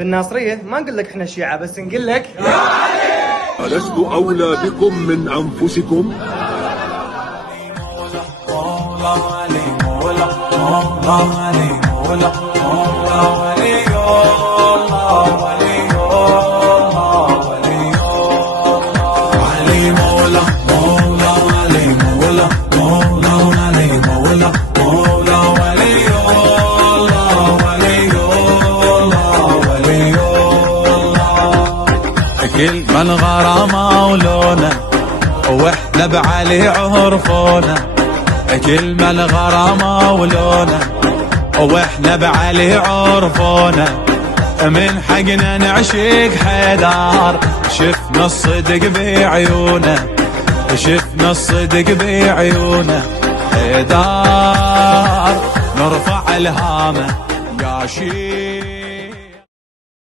بالناصرية ما نقول لك احنا شيعة، بس نقول لك يا علي ألست أولى بكم من أنفسكم؟ كل من غرامة ولونه واحنا بعلي عرفونا، كل من غرامة ولونه واحنا بعلي عرفونا، من حقنا نعشق حيدر شفنا الصدق بعيونه، شفنا الصدق بعيونه حيدر نرفع الهامه يا شيخ.